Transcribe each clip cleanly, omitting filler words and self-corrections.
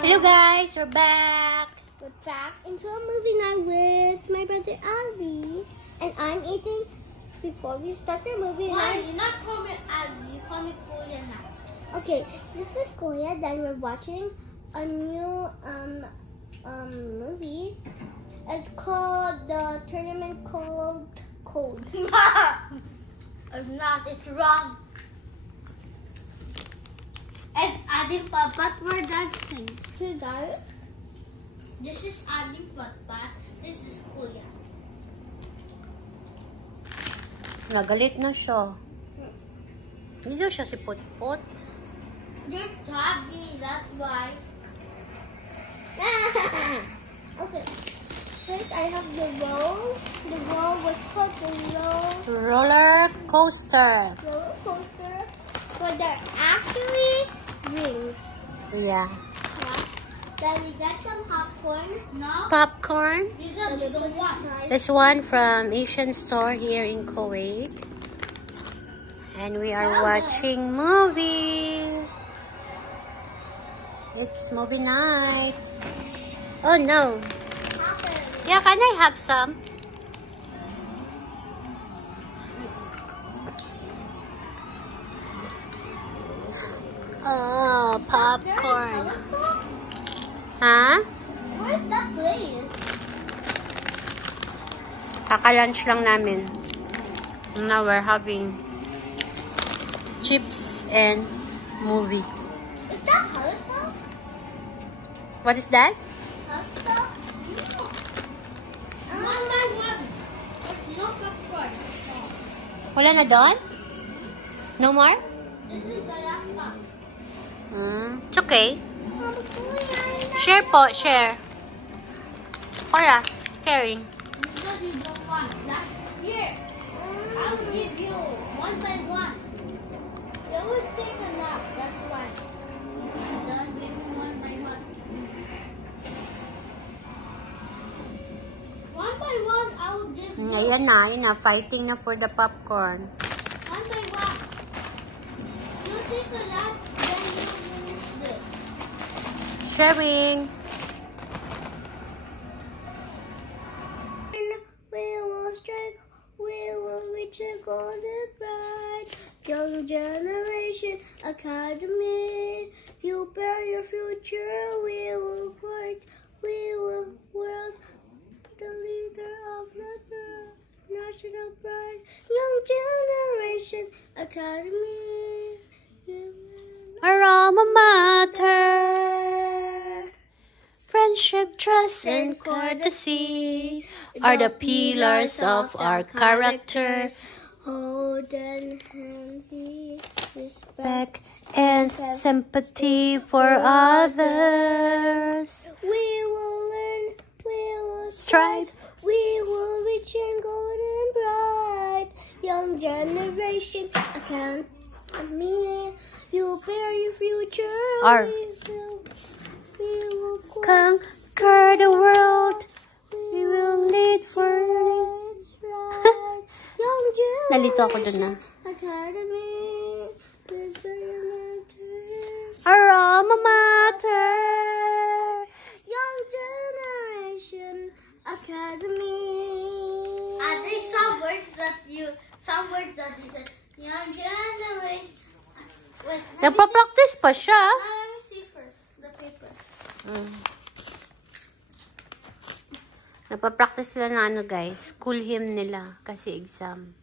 Hello guys, we're back. We're back into a movie night with my brother Ali. And I'm eating before we start the movie. Why? You not call me Ali, you call me Kuya now. Okay, this is Kuya. Then we're watching a new movie. It's called The Tournament Called Cold. If not, it's wrong. And Adim Papa, we're dancing. Okay guys, This is Adim Papa, this is Kuya. Nagalit na siya. Hindi daw siya si Put-Put. You're chubby, that's why. okay. First, I have the roll. The roll was called the Roller coaster. roller coaster. But they're actually rings. Yeah. Yeah. Then we got some popcorn. No? Popcorn. You said you don't want. This one from Asian store here in Kuwait. And we are watching movie. It's movie night. Oh no. Yeah, can I have some? Oh, popcorn. Huh? Where's that place? Kaka-lunch lang namin. Now we're having chips and movie. Is that color stuff? What is that? Color stuff? One by one. There's no popcorn. Wala na doon? No more? This is the last one. It's okay. Share po, share. Kuya, sharing. You said you don't want. Last here. I'll give you one by one. You always take a lot, that's why. Just give me one by one. One by one, I will give you. Ayan na, fighting na for the popcorn. One by one. You take a lot, then you finish this. Sharing. We will strike, we will reach a golden bride. Young Generation Academy, you bear your future, we will fight, we will world, the leader of the world, national pride. Young Generation Academy. Our alma mater. Friendship, trust, and courtesy are the pillars of our character. Hold and handy, Respect respect. and sympathy for others. We will learn, we will Strive. strive, we will reach and golden bright. Young Generation Academy, you bear your future. Our We will conquer the world. We will lead for It's right. Young Generation Nalito ako dun na. Academy, this very matter. Our alma mater. Young Generation Academy. I think some words that you said, young generation. Wait, Nagpa-practice pa siya. let me see first the paper. Nagpa-practice sila na ano guys. School hymn nila kasi exam.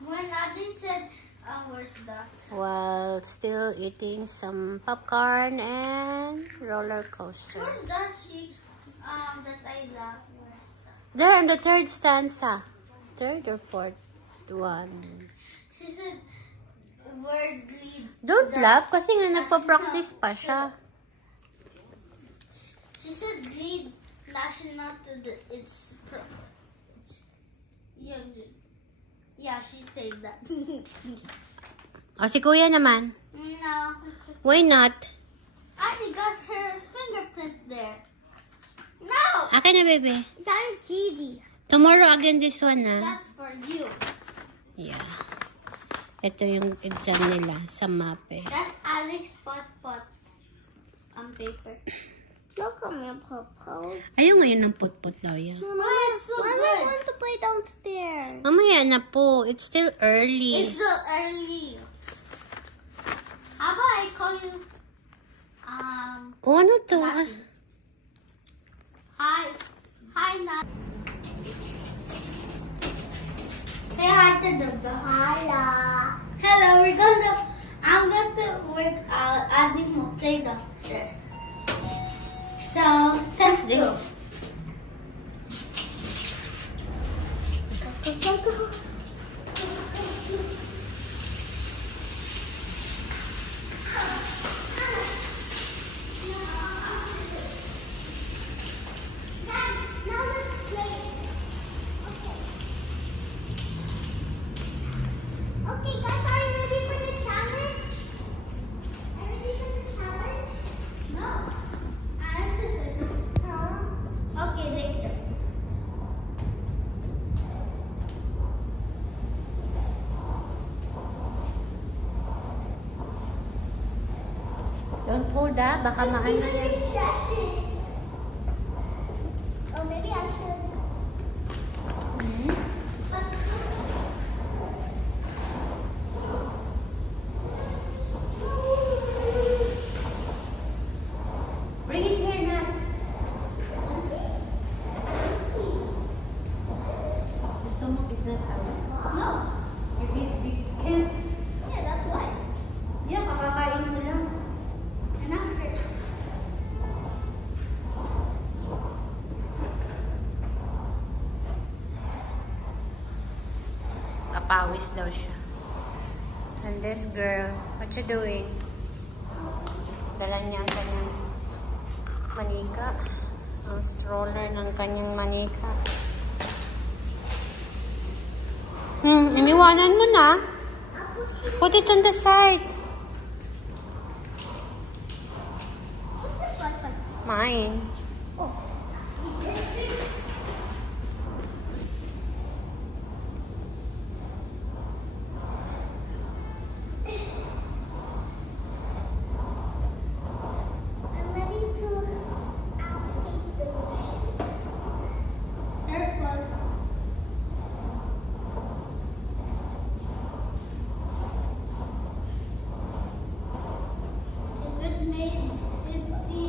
When Adin said, where's that? While still eating some popcorn and roller coaster. Where's that she that I love? Where's that? There in the third stanza. Third or fourth one. She said, word lead. Don't laugh kasi nga nagpa-practice pa siya. She said lead national to the it's young. Yeah, she said that. O si kuya naman. No. Why not? Adi got her fingerprint there. No! Akin na baby. That's cheesy. Tomorrow again this one na. That's for you. Yeah. Ito yung exam nila sa MAPE. That's Alex Pot Pot. paper. Look at me, Papa. Ayaw ngayon ng put-put daw yan. Mama, it's so Mama good. wants to play downstairs. Mamaya na po. It's still early. It's so early. How about I call you? Oh, ano to? Nati. Hi. Hi, Nat. Say hi to the Hello. Hello, I'm going to work out adding more play downstairs. So, let's do. Go. Now let's play. Okay, guys, are you ready for the challenge? Are you ready for the challenge? No. Okay, later. Don't hold that. Baka maano yan. Oh, maybe I should. Bring it here, Nat. The stomach is not out. No. You eat big skin. Yeah, that's why. Yeah, kakakain mo lang. And that hurts. Papawis daw siya. And this girl, what you doing? Dala niya ang kanyang manika. Ang stroller ng kanyang manika. Iniwanan mo na. Put it on the side. What's this one? Mine. Oh. I'm ready to activate the machines. Careful. If it made 50,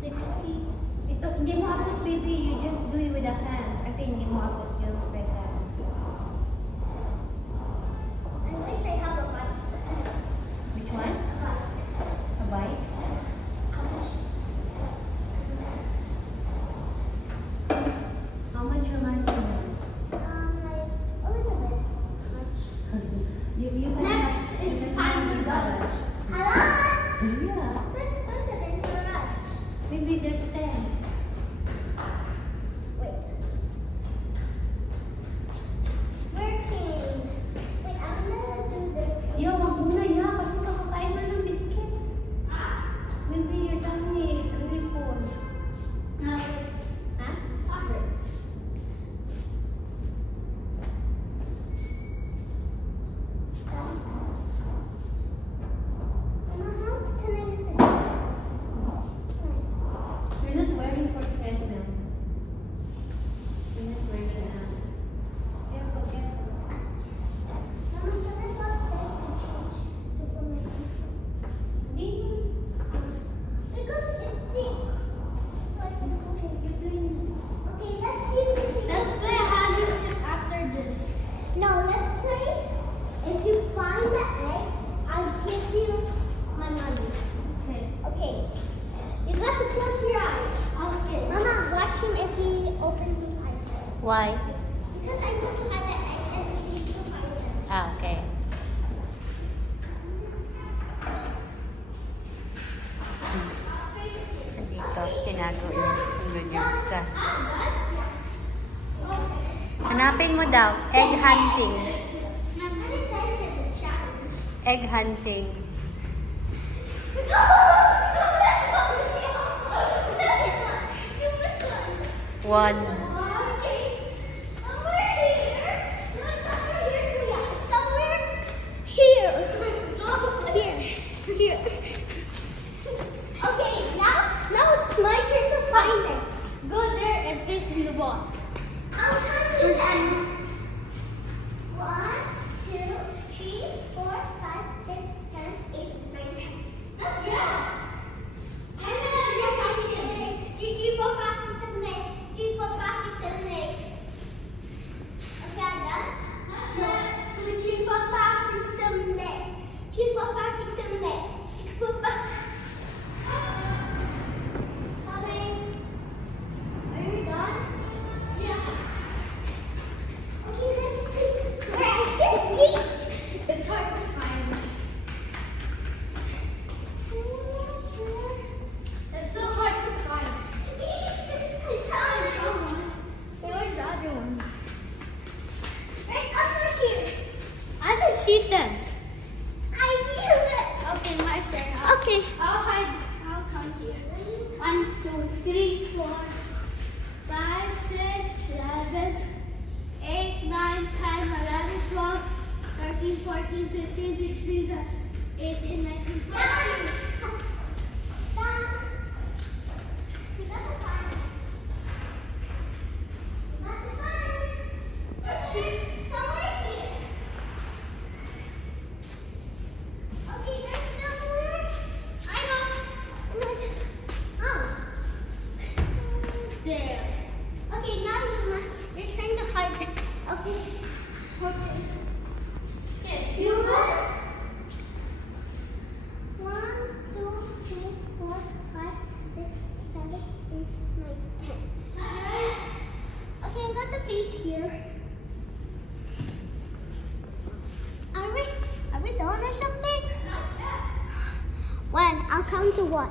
60. Ito, hindi mo abot, baby. You just do it with the hands. Kasi hindi mo abot yung peka. I wish I have a bike. Which one? A bike? How much you want to know? Like a little bit. Much. You can Next, have- it's you can time have to the garage. Hello? Yeah. It's expensive in garage. Maybe there's 10. Wait. Working. Wait, I'm gonna do this. Yo, wag muna ya. Kasi kakakain mo ng biscuit. Maybe your tummy is really full. Now it's Huh? others. Mama, how can I use it? You're not wearing for treadmill. You're not wearing now. Careful, careful. Mama, can I go upstairs and change to something? Because it's deep. So I can go in. Okay, let's use it. Let's play how you sit after this. No, let's play. If you find the egg, I'll give you my money. Okay. Okay. You got to close your eyes. Okay. Mama, watch him if he opens his eyes. Why? Because I'm going to have the eggs and we need to find them. Ah, okay. Dito, tinago yung Indonesia. Hanapin mo daw. Egg hunting. I'm excited for this challenge. Egg hunting. One. Here. Okay. I'll count here. 1, 2, 3, 4, 5, 6, 7, 8, 9, 10, 11, 12, 13, 14, 15, 16, 18, 19, 20. There. Okay, now Mama, you're trying to hide it. Okay. Okay. Okay. You run. 1, 2, 3, 4, 5, 6, 7, 8, 9, 10. Okay, I got the face here. Are we done or something? When? I'll count to what?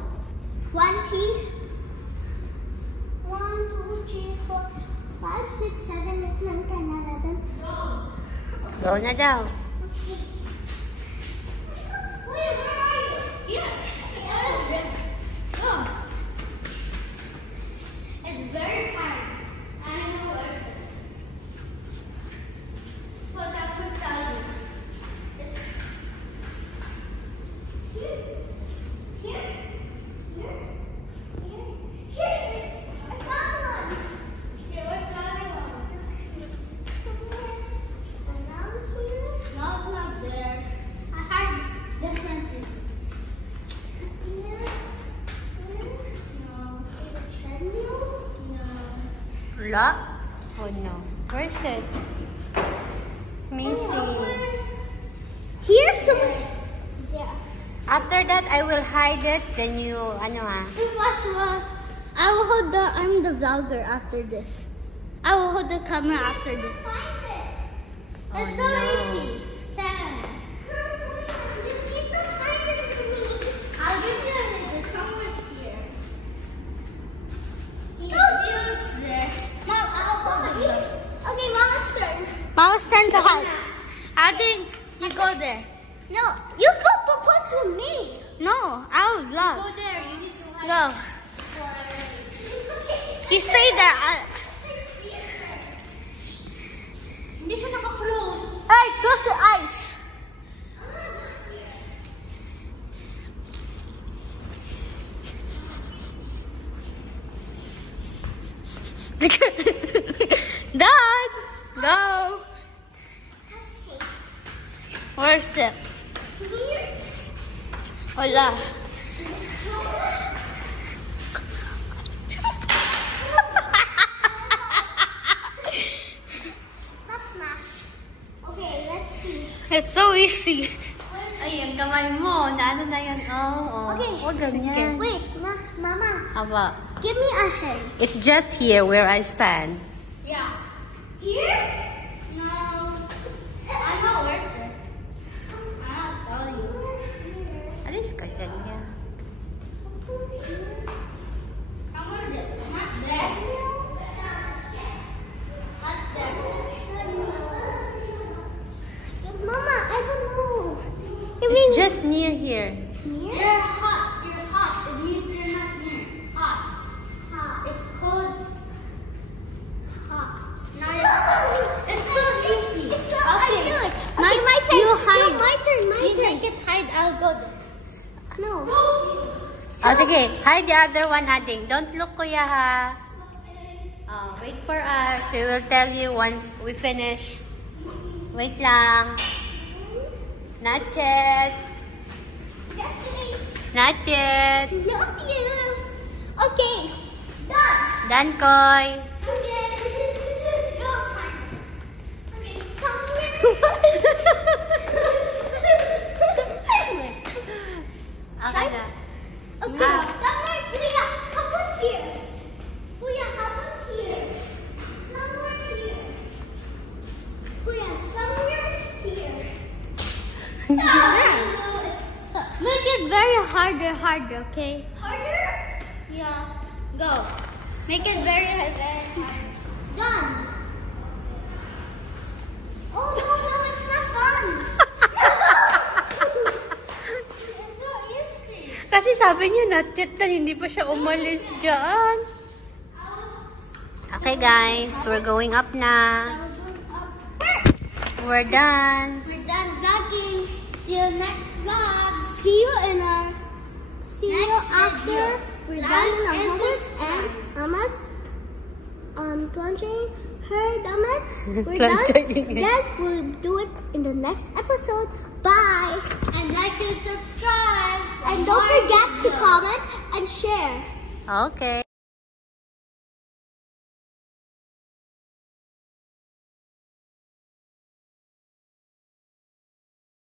20. 1, 2, 3, 4, 5, 6, 7, 8, 9, 10, 11. Go na daw. Okay. Wait, where are you? Here. Go. It's very hard. I know where it is. But I could tell you. It's Here. Here. Here. Here. I found one. here. Where's the other one? Somewhere around here. No, it's not there. I had different things. Here. Here. No. Is it a treadmill? No. Wala? Oh no. Where's it? Missing. Here somewhere. Yeah. After that, I will hide it. Then you, ano ah. I will hold I'm the vlogger after this. I will hold the camera after this. Find it. Oh It's so no. easy. Ten. You need to find it for me. I'll give you a hint. It's somewhere here. It's there. Mom, I'll hold it. Okay, Mama's turn. Mouse, stand to hide. Ading, you go there. No, you go propose to me. No, I'll vlog. Go there. You need to hide. Go. You stay there. Hindi siya naka-close. Hey, close your eyes. Dad, go. Where's it? Wala. Not smash. Okay, let's see. It's so easy. Ay, ang kamay mo. Naano na yan? Oh, oh. Okay. Huwag ganyan. Wait, Mama, Aba. give me a hand. It's just here where I stand. Yeah. Here? No. I know where's it. I'll tell you. Alis ka dyan niya. Come on, not there. Not there. Mama, I don't know. It's just near here. Here? You're hot. You're hot. It means you're not near. Hot. Hot. It's cold. Hot. Now it's so easy. It's so Okay. I do it. Okay, my turn. You hide. No, my turn. My You turn. make it hide. I'll go there. No. Oh, sige. Hide the other one, Ading. Don't look, kuya, ha? Wait for us. We will tell you once we finish. Wait lang. Not yet. Yesterday. Not yet. No, you. Okay. Done. Done, Koy. Okay. Go. Okay, somewhere. Okay na. Okay, Ah. somewhere, Kuya, how about here? Kuya, how about here? Somewhere here. Kuya, somewhere here. So, make it very harder, okay? Harder? Yeah. Go. Make it very hard. Done. Oh, no, it's not done. It's so easy. Kasi sabi niya not yet na hindi pa siya umalis dyan. Okay guys, we're going up na. We're done. We're done vlogging. See you next vlog. See you after we're done Like and homework subscribe. and Mama's plunging her dummet. We're Plunging. done. Then we'll do it in the next episode. Bye. And like and subscribe. And don't forget to comment and share. Okay.